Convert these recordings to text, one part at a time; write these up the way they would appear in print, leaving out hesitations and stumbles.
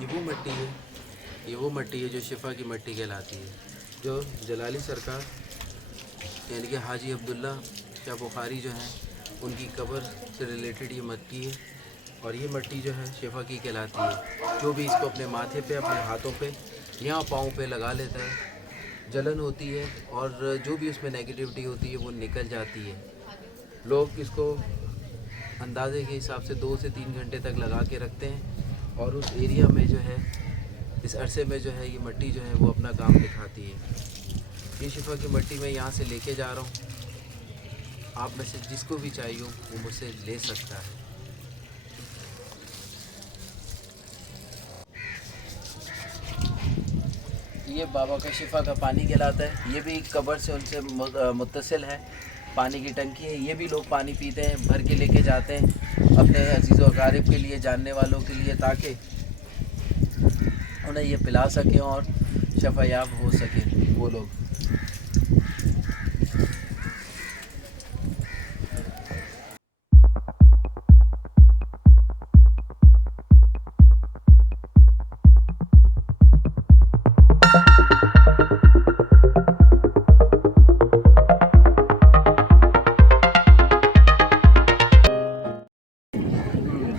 ये वो मट्टी है जो शिफा की मट्टी कहलाती है, जो जलाली सरकार यानी कि हाजी अब्दुल्ला शाह बुखारी जो हैं उनकी कब्र से रिलेटेड ये मट्टी है। और ये मट्टी जो है शिफा की कहलाती है। जो भी इसको अपने माथे पे, अपने हाथों पे या पाँव पे लगा लेता है, जलन होती है और जो भी उसमें नेगेटिविटी होती है वो निकल जाती है। लोग इसको अंदाजे के हिसाब से 2 से 3 घंटे तक लगा के रखते हैं और उस एरिया में जो है, इस अरसे में जो है ये मट्टी जो है वो अपना काम दिखाती है। ये शिफा की मट्टी मैं यहाँ से लेके जा रहा हूँ। आप में से जिसको भी चाहिए हो वो मुझसे ले सकता है। ये बाबा का शिफा का पानी कहलाता है। ये भी कब्र से उनसे मुत्तसिल है। पानी की टंकी है, ये भी लोग पानी पीते हैं, भर के लेके जाते हैं अपने अजीज़ व अकारिब के लिए, जानने वालों के लिए, ताकि उन्हें ये पिला सकें और शफायाब हो सके वो लोग।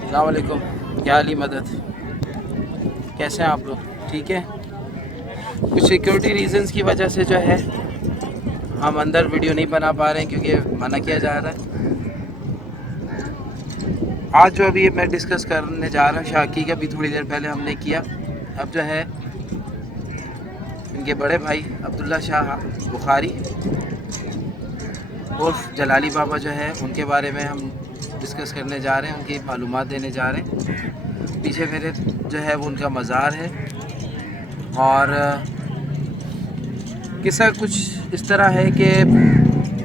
अस्सलाम वालेकुम, क्या हाली मदद, कैसे हैं आप लोग? ठीक है। कुछ सिक्योरिटी रीजंस की वजह से जो है हम अंदर वीडियो नहीं बना पा रहे हैं क्योंकि मना किया जा रहा है। आज जो अभी मैं डिस्कस करने जा रहा हूँ, शाकी का भी थोड़ी देर पहले हमने किया। अब जो है इनके बड़े भाई अब्दुल्ला शाह बुखारी उर्फ जलाली बाबा जो है उनके बारे में हम डिस्कस करने जा रहे हैं, उनकी मालूमात देने जा रहे हैं। पीछे मेरे जो है वो उनका मज़ार है और किस्सा कुछ इस तरह है कि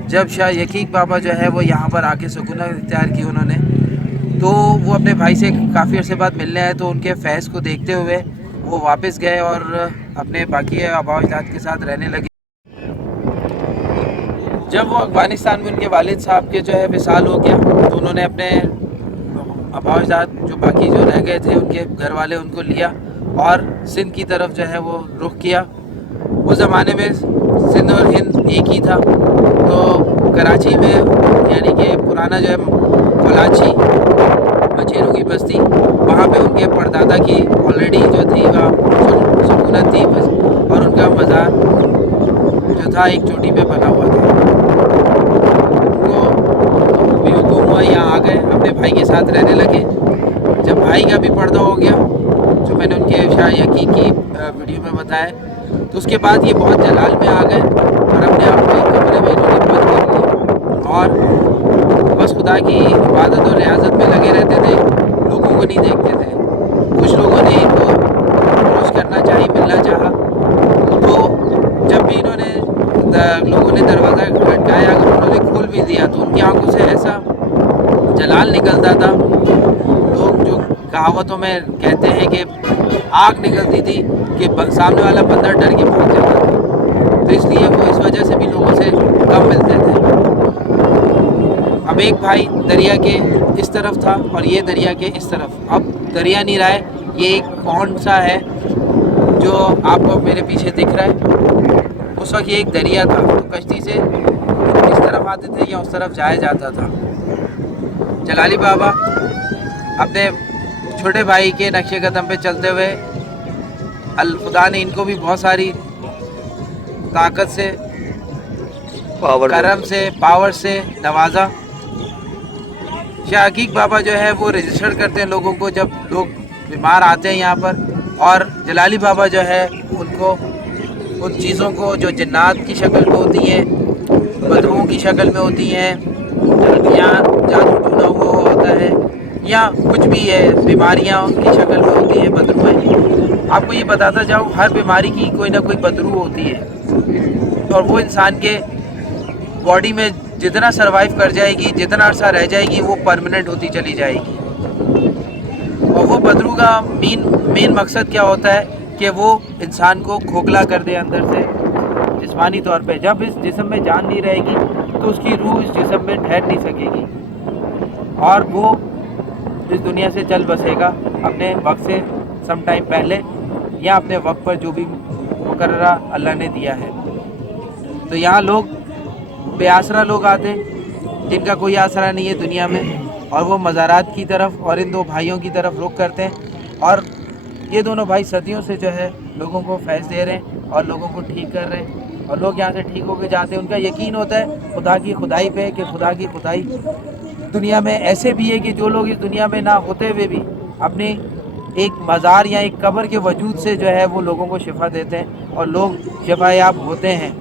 जब शाह यकीक बाबा जो है वो यहाँ पर आके सुकूनत इख्तियार की उन्होंने, तो वो अपने भाई से काफ़ी अर्से बाद मिलने आए, तो उनके फैज़ को देखते हुए वो वापस गए और अपने बाकी आबा अजदाद के साथ रहने लगे। जब वो अफ़गानिस्तान में उनके वालिद साहब के जो है विसाल हो गया, तो उन्होंने अपने आबा अजदाद जो बाकी जो रह गए थे उनके घर वाले उनको लिया और सिंध की तरफ जो है वो रुख किया। उस ज़माने में सिंध और हिंद एक ही था, तो कराची में यानी कि पुराना जो है कोलाची मछेरों की बस्ती, वहाँ पे उनके परदादा की ऑलरेडी जो थी वहाँ सुकूनत थी और उनका मज़ार जो था एक चोटी पे बना हुआ था। तो बेवकूफ़ हुआ, यहाँ आ गए, अपने भाई के साथ रहने लगे। जब भाई का भी पर्दा हो गया, जो मैंने उनके शाह यकीक की वीडियो में बताया, तो उसके बाद ये बहुत जलाल में आ गए और अपने आप को एक कमरे में इन्होंने बंद कर लिया और बस खुदा की इबादत और रियाजत में लगे रहते थे, लोगों को नहीं देखते थे। कुछ लोगों ने इनको अप्रोच करना चाहिए, मिलना चाहा, तो जब भी इन्होंने लोगों ने दरवाज़ा खटकाया, अगर उन्होंने खोल भी दिया तो उनकी आंखों से ऐसा जलाल निकलता था, लोग जो कहावतों में कहते हैं कि आग निकलती थी कि सामने वाला बंदा डर के भाग जाता था। तो इसलिए वो इस वजह से भी लोगों से कम मिलते थे। अब एक भाई दरिया के इस तरफ था और ये दरिया के इस तरफ। अब दरिया नहीं रहा है, ये एक पॉन्ड सा है जो आपको मेरे पीछे दिख रहा है। उस वक्त ये एक दरिया था, तो कश्ती से इस तरफ आते थे या उस तरफ जाया जाता था। जलाली बाबा अपने छोटे भाई के नक्शे कदम पे चलते हुए खुदा ने इनको भी बहुत सारी ताकत से, करम से, पावर से नवाजा। शाह हकीक बाबा जो है वो रजिस्टर करते हैं लोगों को जब लोग बीमार आते हैं यहाँ पर, और जलाली बाबा जो है उनको उन चीज़ों को जो जन्नात की शक्ल में होती हैं, बदबूओं की शक्ल में होती हैं, या जादू टूना हुआ होता है, या कुछ भी है, बीमारियाँ उनकी शक्ल में होती हैं, बदरू। आपको ये बताता जाऊँ, हर बीमारी की कोई ना कोई बदरू होती है और वो इंसान के बॉडी में जितना सरवाइव कर जाएगी, जितना अर्सा रह जाएगी, वो परमानेंट होती चली जाएगी। और वो बदरू का मेन मकसद क्या होता है कि वो इंसान को खोखला कर दे अंदर से जिस्मानी तौर पे। जब इस जिस्म में जान नहीं रहेगी तो उसकी रूह इस जिस्म में ठहर नहीं सकेगी और वो इस दुनिया से चल बसेगा अपने वक्त से सम टाइम पहले या अपने वक्त पर जो भी मुकर्ररा अल्लाह ने दिया है। तो यहाँ लोग बेआसरा लोग आते हैं जिनका कोई आसरा नहीं है दुनिया में, और वो मज़ारात की तरफ और इन दो भाइयों की तरफ रुख करते हैं। और ये दोनों भाई सदियों से जो है लोगों को फैज़ दे रहे हैं और लोगों को ठीक कर रहे हैं, और लोग यहाँ से ठीक होकर जाते हैं। उनका यकीन होता है खुदा की खुदाई पे कि खुदा की खुदाई दुनिया में ऐसे भी है कि जो लोग इस दुनिया में ना होते हुए भी अपनी एक मज़ार या एक कब्र के वजूद से जो है वो लोगों को शिफा देते हैं और लोग शिफायाब होते हैं,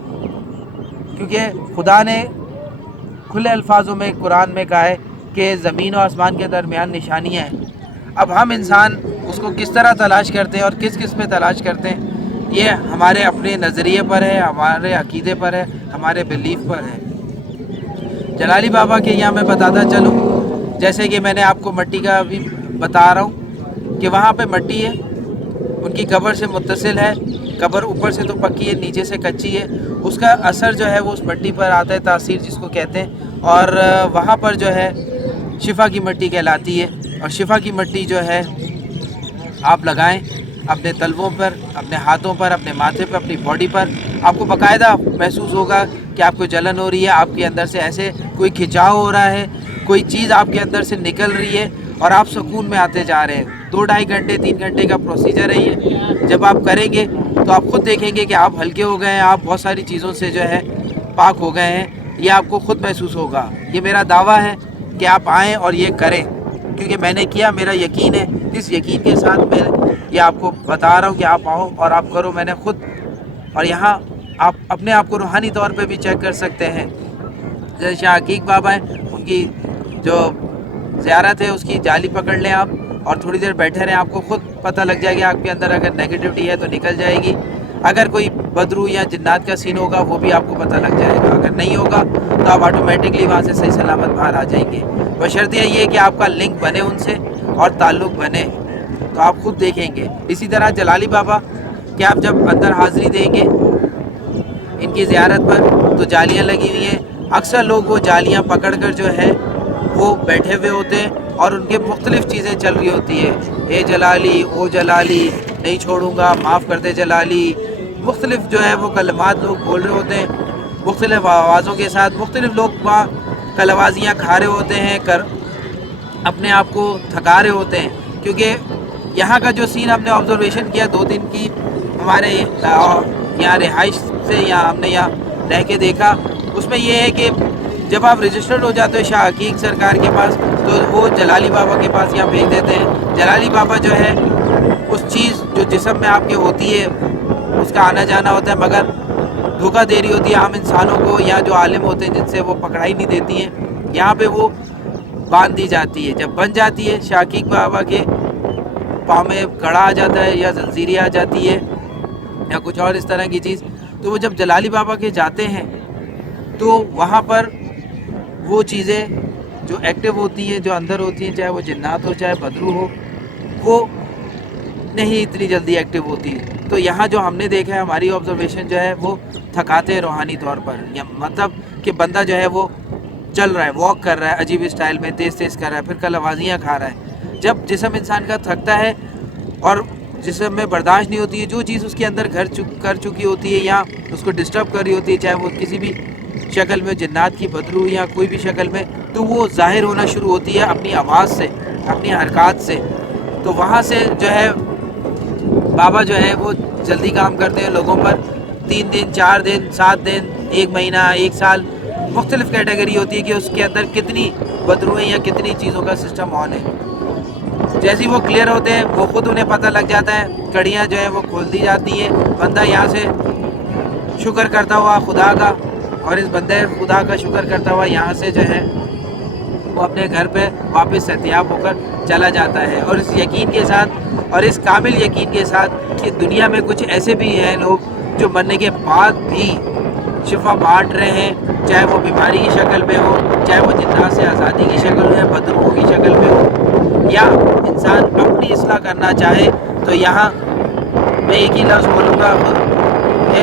क्योंकि खुदा ने खुले अल्फाजों में कुरान में कहा है कि ज़मीन और आसमान के दरमियान निशानियाँ हैं। अब हम इंसान उसको किस तरह तलाश करते हैं और किस किस पे तलाश करते हैं, ये हमारे अपने नज़रिए पर है, हमारे अकीदे पर है, हमारे बिलीफ पर है। जलाली बाबा के यहाँ मैं बताता चलूँ, जैसे कि मैंने आपको मट्टी का भी बता रहा हूँ कि वहाँ पे मट्टी है, उनकी कब्र से मुत्तसिल है। कब्र ऊपर से तो पक्की है, नीचे से कच्ची है। उसका असर जो है वो उस मट्टी पर आता है, तासीर जिसको कहते हैं, और वहाँ पर जो है शिफा की मट्टी कहलाती है। और शिफा की मट्टी जो है आप लगाएं अपने तलवों पर, अपने हाथों पर, अपने माथे पर, अपनी बॉडी पर। आपको बाकायदा महसूस होगा कि आपको जलन हो रही है, आपके अंदर से ऐसे कोई खिंचाव हो रहा है, कोई चीज़ आपके अंदर से निकल रही है और आप सुकून में आते जा रहे हैं। 2-2.5 घंटे 3 घंटे का प्रोसीजर है ये। जब आप करेंगे तो आप खुद देखेंगे कि आप हल्के हो गए हैं, आप बहुत सारी चीज़ों से जो है पाक हो गए हैं। ये आपको खुद महसूस होगा। ये मेरा दावा है कि आप आएँ और ये करें, क्योंकि मैंने किया, मेरा यकीन है। इस यकीन के साथ मैं ये आपको बता रहा हूँ कि आप आओ और आप करो। मैंने खुद, और यहाँ आप अपने आप को रूहानी तौर पे भी चेक कर सकते हैं। जैसे शाह हकीक बाबा हैं, उनकी जो ज़ियारत है उसकी जाली पकड़ लें आप और थोड़ी देर बैठे रहें, आपको खुद पता लग जाएगा आपके अंदर अगर नेगेटिविटी है तो निकल जाएगी। अगर कोई बदरू या जिन्नात का सीन होगा वो भी आपको पता लग जाएगा। अगर नहीं होगा तो आप ऑटोमेटिकली वहाँ से सही सलामत बाहर आ जाएंगे। बशर्ते ये है कि आपका लिंक बने उनसे और ताल्लुक़ बने, तो आप खुद देखेंगे। इसी तरह जलाली बाबा कि आप जब अंदर हाज़िरी देंगे इनकी ज़ियारत पर तो जालियाँ लगी हुई हैं। अक्सर लोग वो जालियाँ पकड़ कर जो है वो बैठे हुए होते हैं और उनके मुख्तलिफ़ चीज़ें चल रही होती है। ए जलाली, ओ जलाली, नहीं छोड़ूंगा, माफ़ कर दे जलाली। मुख्तलिफ़ जो है वो कलमात लोग बोल रहे होते हैं मुख्तलिफ़ आवाज़ों के साथ। मुख्तलिफ़ लोग वहाँ कलवाजियाँ खा रहे होते हैं, कर अपने आप को थका रहे होते हैं। क्योंकि यहाँ का जो सीन हमने ऑब्जर्वेशन किया 2 दिन की हमारे यहाँ रिहाइश से, यहाँ हमने यहाँ रह के देखा, उसमें ये है कि जब आप रजिस्टर्ड हो जाते हो शाह हकीक सरकार के पास तो वो जलाली बाबा के पास यहाँ भेज देते हैं। जलाली बाबा जो है उस चीज़ जो जिस्म में आपके होती है उसका आना जाना होता है, मगर धोखा दे रही होती है आम इंसानों को, या जो आलिम होते हैं जिनसे वो पकड़ाई नहीं देती हैं, यहाँ पे वो बांध दी जाती है। जब बन जाती है शाह हकीक बाबा के पाँव में कड़ा आ जाता है या जंजीरें आ जाती है या कुछ और इस तरह की चीज़, तो वो जब जलाली बाबा के जाते हैं तो वहाँ पर वो चीज़ें जो एक्टिव होती हैं, जो अंदर होती हैं, चाहे वो जिन्नात हो चाहे बदरू हो, वो नहीं इतनी जल्दी एक्टिव होती है। तो यहाँ जो हमने देखा है, हमारी ऑब्जर्वेशन जो है वो थकाते हैं रूहानी तौर पर, या मतलब कि बंदा जो है वो चल रहा है, वॉक कर रहा है अजीब स्टाइल में, तेज़ तेज़ कर रहा है, फिर कलवाजियाँ खा रहा है। जब जिस्म इंसान का थकता है और जिस्म में बर्दाश्त नहीं होती है, जो चीज़ उसके अंदर कर चुकी होती है या उसको डिस्टर्ब कर रही होती है, चाहे वो किसी भी शक्ल में, जिन्नात की, बदरू या कोई भी शक्ल में, तो वो ज़ाहिर होना शुरू होती है अपनी आवाज़ से, अपनी हरकत से। तो वहाँ से जो है बाबा जो है वो जल्दी काम करते हैं लोगों पर। 3 दिन, 4 दिन, 7 दिन, 1 महीना, 1 साल, मुख्तलिफ़ कैटेगरी होती है कि उसके अंदर कितनी बदरूएँ या कितनी चीज़ों का सिस्टम ऑन है। जैसे ही वो क्लियर होते हैं वो ख़ुद उन्हें पता लग जाता है, कड़ियाँ जो है वो खोल दी जाती हैं। बंदा यहाँ से शुक्र करता हुआ खुदा का, और इस बंदे खुदा का शुक्र करता हुआ यहाँ से जो है वो अपने घर पे वापस सेहतियाब होकर चला जाता है। और इस यकीन के साथ और इस काबिल यकीन के साथ कि दुनिया में कुछ ऐसे भी हैं लोग जो मरने के बाद भी शिफा बांट रहे हैं, चाहे वो बीमारी की शक्ल में हो, चाहे वो जिन्नात से आज़ादी की शक्ल में, बदरूहों की शक्ल में हो, या इंसान अपनी इस्लाह करना चाहे। तो यहाँ मैं एक ही लफ्ज़ बोलूँगा,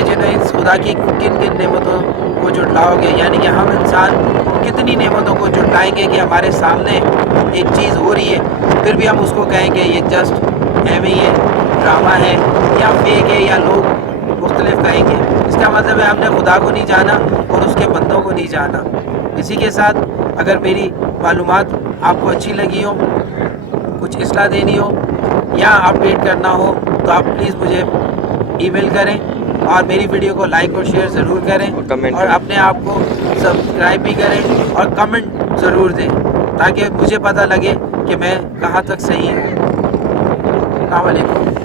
जिन्हें इस खुदा की किन किन नेमतों को जुटलाओगे, यानी कि हम इंसान कितनी नेमतों को जुटलाएंगे कि हमारे सामने एक चीज़ हो रही है फिर भी हम उसको कहेंगे ये जस्ट ایویں یہ ڈرامہ ہے یا فیک ہے یا لوگ مختلف کہیں گے. اس کا مطلب ہے ہم نے خدا کو نہیں جانا اور اس کے بندوں کو نہیں جانا. اسی کے ساتھ اگر میری معلومات آپ کو اچھی لگی ہو, کچھ اصلاح دینی ہو یا اپڈیٹ کرنا ہو تو آپ پلیز مجھے ای میل کریں اور میری ویڈیو کو لائک اور شیئر ضرور کریں اور اپنے آپ کو سبسکرائب بھی کریں اور کمنٹ ضرور دیں تاکہ مجھے پتہ لگے کہ میں کہاں تک صحیح ہوں. السلام علیکم.